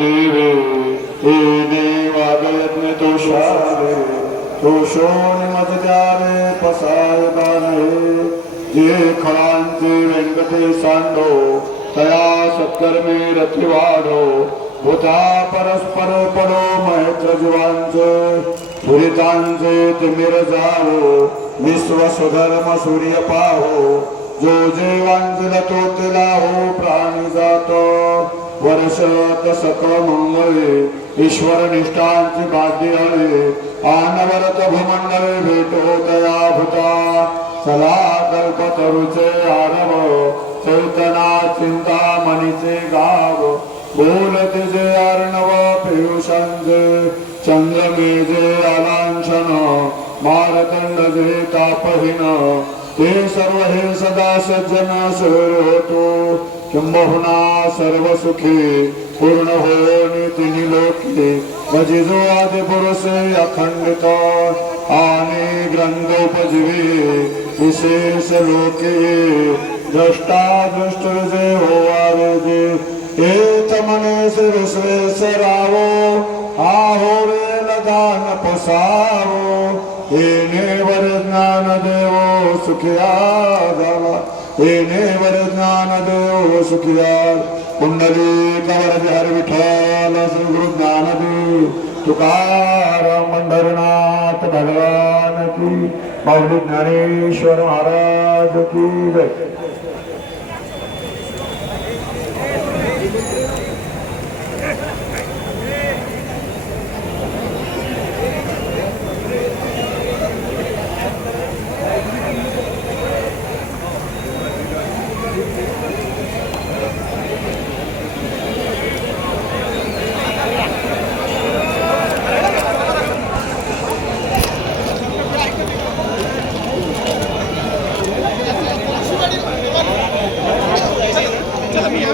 देवे हे देवागयज्ञ तोषावे तोषोन मज द्यावे पसाय बाणे जे खळांचे व्यंकटे सांडो तया सत्कर्मे रथी वाढो भूता परस्पर पडो मैत्र जीवांचे दुरितांचे तिमिर जावो विश्व स्वधर्म सूर्य पाहो जो जेवांचे तो तिला हो प्राणी जातो वर्षत सक मंगळे ईश्वर निष्ठांची बाध्य हळे आनवरत भूमंडळे भेटो तया भूता चला कल्पतरुचे आरव चैतना चिंता मनीचे गाव बोलते जे अर्णव पियुषांचे चंद्रमे जे आलांछन मारतंड जे तापहीन ते सर्व हे सदा सज्जन सर होतो किंबहुना सर्व सुखी पूर्ण होऊन तिन्ही लोके भजिजो आदि पुरुषे अखंडित आणि ग्रंथोपजीवी विशेष लोके द्रष्टा दृष्ट जे होवावे जे एक मनेस विश्वेश्वरावो आहो वेल दान पसावो येणे वर ज्ञान देवो सुखिया झाला येणे वर ज्ञान देवो सुखिया कुंडली कवर बिहार विठ्ठल श्री गुरु ज्ञानदेव तुकाराम पंढरीनाथ भगवान की माऊली ज्ञानेश्वर महाराज की जय. चला मी